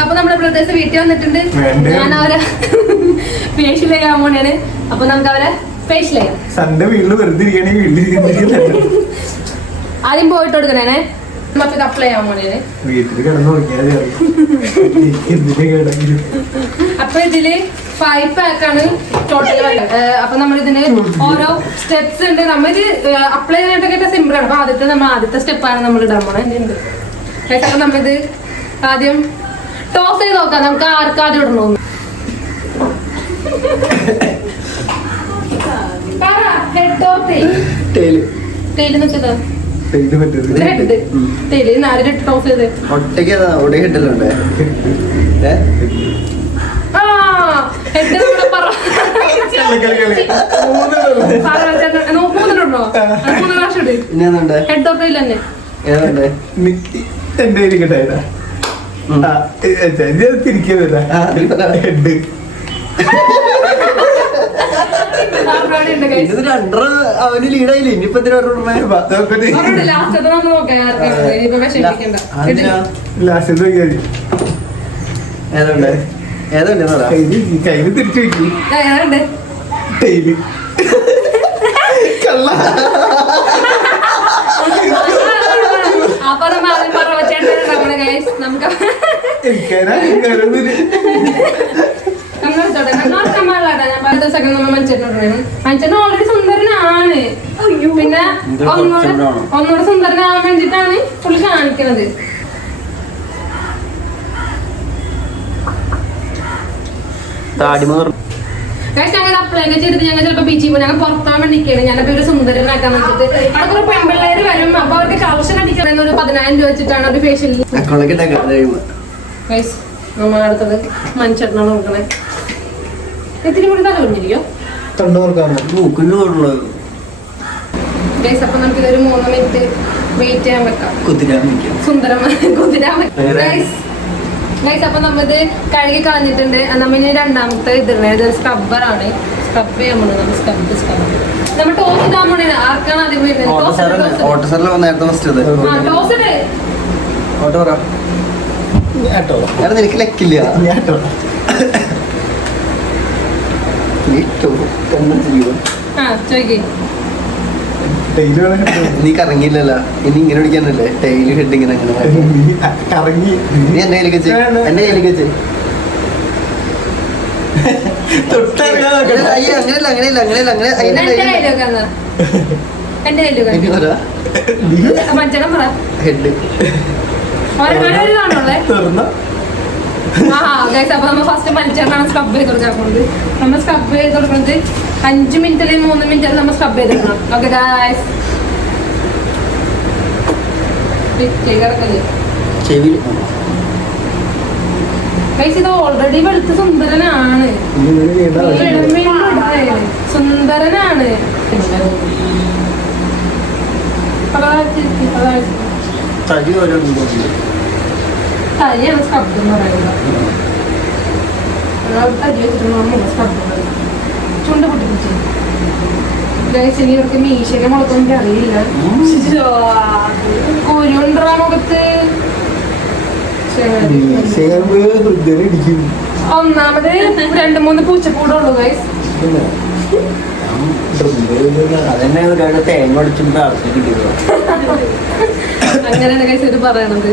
അപ്പൊ നമ്മുടെ ബ്രദേഴ്സ് വീട്ടിൽ വന്നിട്ടുണ്ട്. ഞാൻ അവരെ ഫേഷ്യൽ ചെയ്യാൻ പോണെയാണ്. അപ്പൊ നമുക്ക് അവരെ ഫേഷ്യൽ ചെയ്യാം. സൺഡേ വീട്ടില് വെറുതെ ആദ്യം പോയിട്ട് കൊടുക്കണേ. നമുക്ക് ഇത് അപ്ലൈ ചെയ്യാൻ പോണെയാണ്. വീട്ടിൽ കിടന്നു നോക്കിയാൽ അപ്പൊ ഇതില് 5 പാക്കാണ് ടോട്ടൽ വരുന്നത്. അപ്പൊ നമ്മളിതിന് ഓരോ സ്റ്റെപ്സ് ഉണ്ട്. നമ്മളിത് അപ്ലൈ ചെയ്യാനായിട്ടൊക്കെ സിമ്പിൾ ആണ്. അപ്പൊ ആദ്യത്തെ സ്റ്റെപ്പാണ് നമ്മൾ ഇടാൻ പോണത്. അപ്പൊ നമ്മളിത് ആദ്യം ടോസ് ചെയ്ത് നോക്കാം. നമുക്ക് ആർക്കാദ്യം ഇടണമെന്ന് ഹെഡ് ഓർ ടെയിൽ എന്ന് വെച്ചത് ടെയിൽ ആരും ടോസ് ചെയ്ത് ഹെഡ് ഓർ ടെയിൽ തന്നെ എന്റെ ഇരിക്കട്ടെ തിരിക്കുന്നില്ല ഹെഡ് അവന് ലീഡായില്ലേ ഇനിയിപ്പോ ഏതുണ്ട് ഏതുണ്ട് കയ്യിൽ തിരിച്ചു വെക്കി ടൈല് കള്ള മനുഷ്യന് ഓൾറെഡി സുന്ദരനാണ്. പിന്നെ ഒന്നുകൂടെ സുന്ദരനാവാൻ വേണ്ടിട്ടാണ് പുള്ളി കാണിക്കണത്. ഞങ്ങൾ അപ്ലൈ ഒക്കെ ചെയ്തിട്ട് ഞങ്ങൾ ചിലപ്പോ ബീച്ചിൽ പോകും. ഞങ്ങൾ പുറത്താൻ വേണ്ടിയാണ്. ഞാനപ്പോ ഒരു സുന്ദരനാക്കാൻ വേണ്ടിട്ട് അവിടെ പെൺപിള്ളേര് വരും. അപ്പൊ അവർക്ക് കളക്ഷൻ അടിക്കണം. ഒരു 10,000 രൂപ വെച്ചിട്ടാണ് ഒരു ഫേഷ്യൽ. നമ്മൾ അടുത്തത് മനുഷ്യനാണ് നോക്കണേ. ഇത്തിരി കൂടി തല കുഞ്ഞിരിക്കോ. അപ്പൊ നമുക്ക് ഇതൊരു 3 മിനിറ്റ് വെയിറ്റ് ചെയ്യാൻ വെക്കാം. സുന്ദരമായി കുതിരാൻ വെക്കാം. അപ്പൊ നമ്മത് കഴുകി കളഞ്ഞിട്ടുണ്ട്. നമ്മിന് രണ്ടാമത്തെ ഇതുണ്ട് സ്ക്രബ്ബറാണ്. സ്ക്രബ് ചെയ്യാൻ പോണത്. നമ്മൾ ടോസ് ഇടാൻ പോണേ. ആർക്കാണ് ആദ്യം നിനക്ക് ലക്കില്ല. നീ കറങ്ങിയില്ലല്ലോ. ഇനി ഇങ്ങനെ പിടിക്കാനല്ലേ ടൈല് ഹെഡ് ഇങ്ങനെ കറങ്ങി. നീ എന്റെ കയ്യിലേക്ക് വെച്ച് എന്റെ കയ്യിലേക്ക് വെച്ച്. അങ്ങനെയല്ല അങ്ങനെയല്ല അങ്ങനെയല്ല അങ്ങനെ ഹെഡ് അപ്പൊ നമ്മൾ ഫസ്റ്റ് മനുഷ്യനാണ് സ്ക്രബ് ചെയ്ത് കൊടുക്കാൻ പോകുന്നത്. നമ്മൾ സ്ക്രബ് ചെയ്ത് കൊടുക്കുന്നത് 5 മിനിറ്റ് അല്ലെങ്കിൽ 3 മിനിറ്റ് നമ്മൾ സ്ക്രബ് ചെയ്ത് കൊടുക്കണം. Okay guys. ഇത് ഓൾറെഡി വെളുത്ത സുന്ദരനാണ്. സുന്ദരനാണ്. തരിയാണ് സ്ക്രബ് എന്ന് പറയുന്നത്. തരി വെച്ചിട്ട് സ്ക്രബ് ചുണ്ട് പൊട്ടിപ്പിച്ചു. ഇനി ഇവർക്ക് മീശയുടെ മുളക്കൊന്നും എനിക്ക് അറിയില്ല. കുരുണ്ടാ മുഖത്ത്. ഒന്നാമത് 2-3 പൂച്ചക്കൂടുള്ളൂ ഗൈസ്. അങ്ങനെയാണ് ഗൈസ് ഇത് പറയണത്.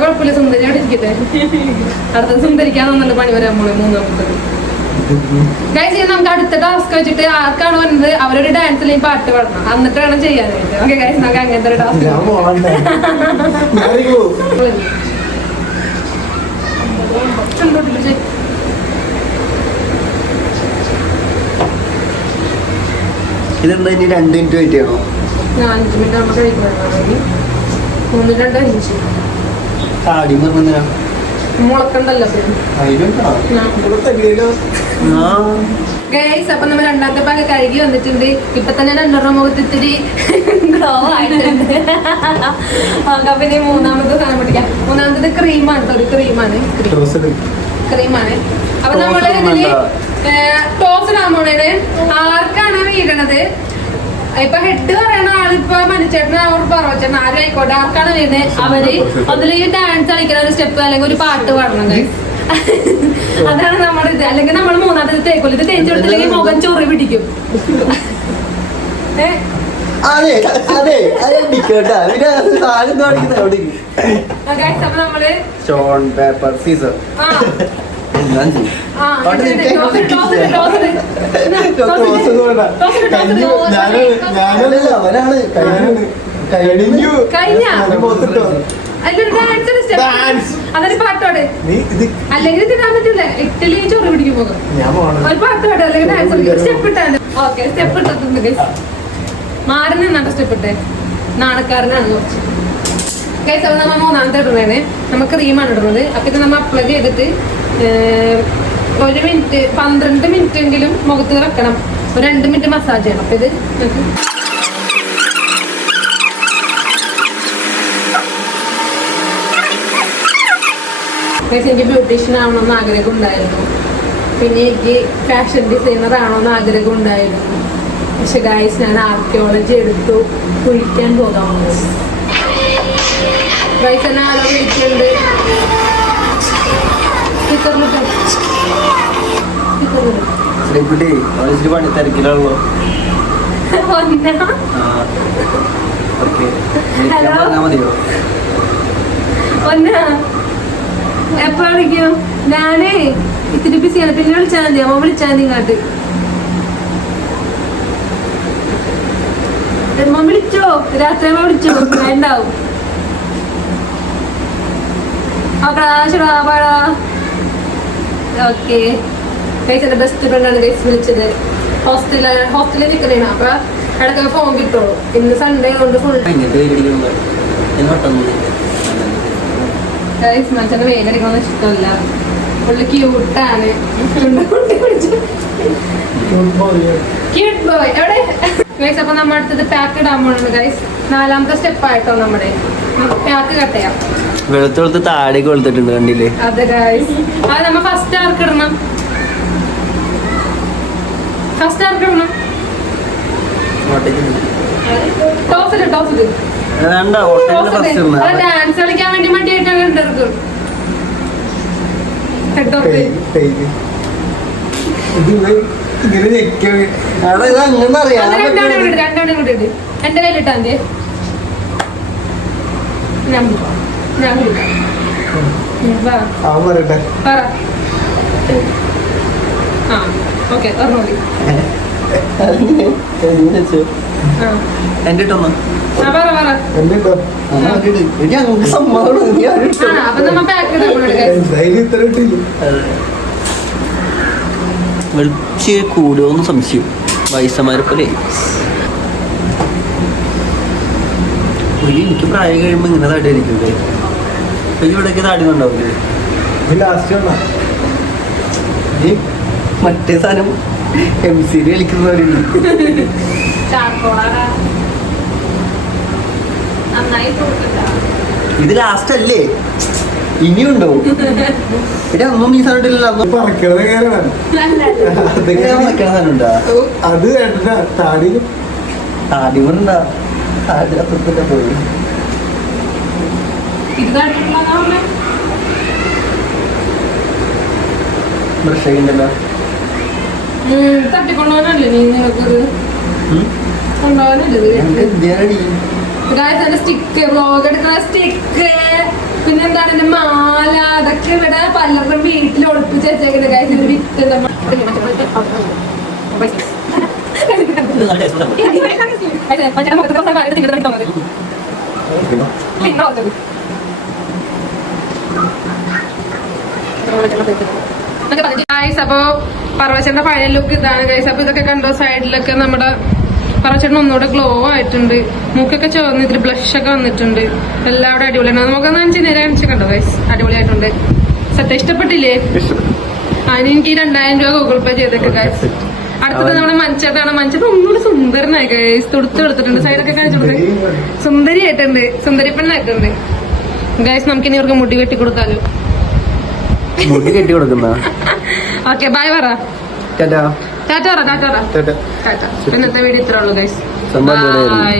കുഴപ്പമില്ല. സുന്ദരിയോടെ ഇരിക്കട്ടെ. അടുത്ത സുന്ദരിക്കാന്നല്ല പണി വരാൻ പോണേ. 3-ാമത്തത് ഗൈസ്. നമുക്ക് അടുത്ത ടാസ്ക് വെച്ചിട്ട് ആർക്കാണ് വന്നത് അവരൊരു ഡാൻസിലേക്ക് പാട്ട് പാടണം. എന്നിട്ട് വേണം ചെയ്യാനായിട്ട്. Okay guys. നമുക്ക് അങ്ങനത്തെ ഒരു ടാസ്ക്. ഇതെന്താ ഇനി 2 മിനിറ്റ് വെയിറ്റ് ചെയ്യണോ? 5 മിനിറ്റ് നമുക്ക് കഴിക്കണം. 3-2-5 മുളക്കണ്ടല്ലോ. ഗൈസ് അപ്പൊ നമ്മൾ രണ്ടാമത്തെ പാക്ക് കഴുകി വന്നിട്ടുണ്ട്. ഇപ്പൊ തന്നെ 2 മുഖത്ത് ഇത്തിരി ഗ്ലോ ആയിട്ടുണ്ട്. പിന്നെ 3-ാമത്തെ സാധനം പിടിക്കാം. 3-ാമത്തത് ക്രീമാണ്. ഒരു ക്രീമാണ്. അപ്പൊ നമ്മള് ഇതില് ടോസ് ഇടാൻ പോണേന് ആർക്കാണ് വീഴണത് ഇപ്പൊ ഹെഡ് പറയണ ആളിപ്പോ മനുച്ചേട്ടന് അവരോട് പറഞ്ഞേട്ടൻ ആരും ആയിക്കോട്ടെ ആർക്കാണ് വരുന്നത് അവര് ഒന്നില്ലെങ്കിൽ ഡാൻസ് കളിക്കുന്ന ഒരു സ്റ്റെപ്പ് അല്ലെങ്കിൽ ഒരു പാട്ട് പാടണം guys. അതാണ് നമ്മുടെ ഇത്. അല്ലെങ്കിൽ നമ്മൾ മൂന്നാമത്തെ തേക്കുള്ളൂ. ഇത് തേച്ച് കൊടുത്തില്ലെങ്കിൽ മുഖം ചൊറി പിടിക്കും. അതെ അതെ അതെനിക്കേട്ടാ പിന്നെ സാധനം കാണിക്കുന്ന അവിടെ Guys, അപ്പൊ നമ്മള് സ്റ്റോൺ പേപ്പർ സീസർ എല്ലാം ചെയ്യും ഞാനല്ല അവനാണ് കഴിഞ്ഞു കഴിഞ്ഞ Dance. അതൊരു പാട്ടോടെ നീ ഇത് അല്ലെങ്കിൽ തിന്നാൻ പറ്റില്ല. ഇറ്റലി ചൊറി പിടിക്കും മുഖം. ഞാൻ പോണം ഒരു പാട്ടോടെ അല്ലെങ്കിൽ ഡാൻസ് കളിക്കും. സ്റ്റെപ്പ് ഇട്ടാണ്. ഓക്കെ സ്റ്റെപ്പ് ഇട്ടിട്ടുണ്ട് guys. മാറി നിന്നാണ് സ്റ്റെപ്പ് ഇട്ടേ. നാണക്കാരനാണ് കുറച്ച്. ഗൈസ് അത് നമ്മൾ മൂന്നാമത്തെ ഇടുന്നതാണ്. നമ്മൾ ക്രീമാണ് ഇടുന്നത്. അപ്പൊ ഇത് നമ്മൾ അപ്ലൈ ചെയ്തിട്ട് 1 മിനിറ്റ് 12 മിനിറ്റ് എങ്കിലും മുഖത്ത് വെക്കണം. ഒരു 2 മിനിറ്റ് മസാജ് ചെയ്യണം. അപ്പൊ ഇത് എനിക്ക് ബ്യൂട്ടീഷ്യൻ ആവണമെന്ന് ആഗ്രഹം ഉണ്ടായിരുന്നു. പിന്നെ എനിക്ക് ഫാഷൻ ഡിസൈനർ ആവണമെന്ന് ആഗ്രഹം ഉണ്ടായിരുന്നു. പക്ഷെ ഗൈസ് ഞാൻ ആർക്കിയോളജി എടുത്തു. കുഴിക്കാൻ പോകാമെന്ന് ഗൈസ് എന്നെ ആരോ വിളിക്കുന്നുണ്ട്. പണി തിരക്കിലാണല്ലോ മതിയോ എപ്പോ വിളിക്കും? ഞാനേ ഇത്തിരി ബിസിയാണ്. പിന്നെ വിളിച്ചാൽ മതി. അമ്മ വിളിച്ചാൽ മതി ഇങ്ങോട്ട്. അമ്മ വിളിച്ചോ? രാത്രി അമ്മ വിളിച്ചോ? ഉണ്ടാവും. ഓക്കെ ഗൈസ് എന്റെ ബെസ്റ്റ് ഫ്രണ്ടാണ് ഗൈസ് വിളിച്ചത്. ഹോസ്റ്റലിൽ നിൽക്കുന്നതാണ്. അപ്പൊ ഇടയ്ക്ക് ഫോൺ കിട്ടുള്ളൂ. ഇന്ന് സൺഡേ കൊണ്ട് ഫുൾ ഗൈസ് മനുഷ്യന്റെ വെയിലടിക്കണമെന്ന് ഇഷ്ടമല്ല. ഫുള്ള് ക്യൂട്ടാണ്. ക്യൂട്ട് ബോയ് എവിടെ ഗൈസ്? അപ്പൊ നമ്മുടെ അടുത്തത് പാക്ക് ഇടാൻ പോണുണ്ട് ഗൈസ്. 4ാമത്തെ സ്റ്റെപ്പ് ആയിട്ടോ നമ്മുടെ പാക്ക് കട്ട് ചെയ്യാം. വെളുത്ത് താടി കൊളുത്തിട്ടുണ്ട് കണ്ടില്ലേ? അതെ ഗൈസ്. അത് നമ്മ ഫസ്റ്റ് ആർക്ക് ഇടണം? ഫസ്റ്റ് ആർക്ക് ഇടണം? ടോസില് ടോസില് ഡാൻസ് കളിക്കാൻ വേണ്ടി മടിയായിട്ടാണ് രണ്ടുപേർക്കും. ഇങ്ങനെ ഞെക്കാൻ രണ്ടാണ് കൂടി ഇട്. എന്റെ കയ്യിലിട്ടാ മതി. ഞാൻ വിളിക്കാം. അവൻ പറയട്ടെ പറ. ആ ഓക്കെ പറഞ്ഞോളി. എന്റെ ഇട്ടൊന്നോ ആ പറ പറ. എന്നിട്ടോ അപ്പൊ നമ്മ പാക്ക് ഇടാൻ എന്തായാലും ഇത്ര ഇട്ടില്ല. വെളിച്ച് കൂടുമോന്ന് സംശയം. വയസ്സന്മാരൊക്കെ എനിക്ക് പ്രായം കഴിയുമ്പോ ഇങ്ങനെ താടി ആയിരിക്കൂലേ? ഇവിടേക്ക് താടി ഉണ്ടാവില്ലേ? ലാസ്റ്റ് വന്നാ മറ്റേ സാധനം MC കളിക്കുന്നവരുണ്ട്. ഇത് ലാസ്റ്റ് അല്ലേ? ഇനിയുണ്ടോ? പിന്നെ അന്നും ഈ സാധനം ഇല്ലല്ലോ. അന്ന് പറക്കണത് എങ്ങനെയാണ്? സാധനം അത് വേണ്ട. താടി താടി കൊണ്ടാ താടി അപ്പുറത്തൊക്കെ പോയി. ബ്രഷ് ചെയ്യുന്നല്ലോ. തട്ടിക്കൊണ്ടുപോകാനല്ലേ നീ നിങ്ങൾക്കത് കൊണ്ടുപോകാനല്ലേ സ്റ്റിക്ക് വ്ലോഗ് എടുക്കുന്ന സ്റ്റിക്ക് പിന്നെന്താണ് എന്റെ മാല അതൊക്കെ ഇവിടെ പലരുടെയും വീട്ടിൽ ഒളിപ്പിച്ച് വെച്ചേക്കുന്നത് കാര്യം ഒരു വിറ്റ് ഗൈസ്. അപ്പൊ പറവച്ചേട്ടന്റെ പഴയ ലുക്ക് ഇതാണ് ഗൈസ്. അപ്പൊ ഇതൊക്കെ കണ്ടോ സൈഡിലൊക്കെ നമ്മുടെ പറവച്ചേട്ടൻ ഒന്നുകൂടെ ഗ്ലോ ആയിട്ടുണ്ട്. മൂക്കൊക്കെ ചോർന്ന് ഇതിൽ ബ്ലഷ് ഒക്കെ വന്നിട്ടുണ്ട്. എല്ലാവരും അടിപൊളിയാണ്. നമുക്കൊന്ന് 5 നേരം കാണിച്ച് കണ്ടോ ഗൈസ്? അടിപൊളിയായിട്ടുണ്ട്. സത്യം ഇഷ്ടപ്പെട്ടില്ലേ? അതിന് എനിക്ക് 2000 രൂപ ഗൂഗിൾ പേ ചെയ്തേക്ക് ഗൈസ്. അടുത്തത് നമ്മുടെ മഞ്ചേട്ടാണ്. മഞ്ചേട്ടൻ ഒന്നുകൂടെ സുന്ദരനായി ഗൈസ്. തുടുത്ത് കൊടുത്തിട്ടുണ്ട്. സൈഡൊക്കെ കാണിച്ചിട്ടുണ്ട്. സുന്ദരി ആയിട്ടുണ്ട്. സുന്ദരി പെണ്ണായിട്ടുണ്ട് ഗൈസ്. നമുക്കിനി ഇവർക്ക് മുടി വെട്ടി കൊടുത്താലോ? മുടി കെട്ടി കൊടുക്കുന്ന. ഓക്കെ ബൈ പറ. ടാറ്റാ ടാറ്റ പറ, ടാറ്റ പറ. ടാറ്റാ ടാറ്റ. ഇന്നത്തെ വീഡിയോ ഇത്രേ ഉള്ളൂ ഗൈസ്. സംഭവം ബൈ.